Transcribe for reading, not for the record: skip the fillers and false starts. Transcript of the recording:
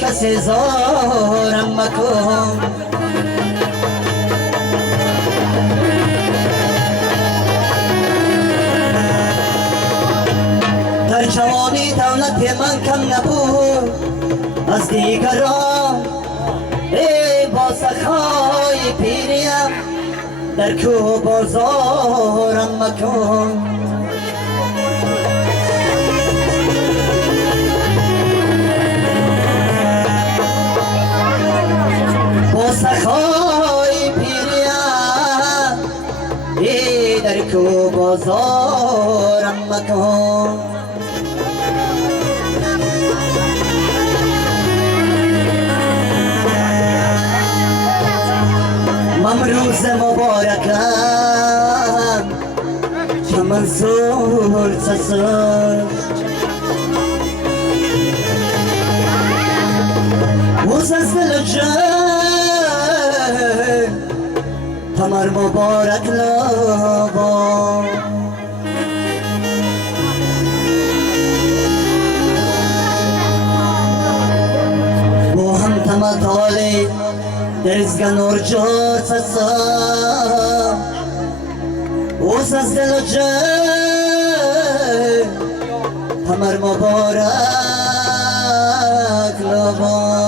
کسی زارم مکن در جوانی دولت من کم نبود از دیگران ای با سخای پیریم در کو بازارم مکن با سخای پیریم ای در کو بازارم مکن روز مبارکم که منصور سسر روز از دل جن تمر مبارک لابا با هم تمتالی درزگن ارجا سسا اوز از دل و جن تمر مبارک لبا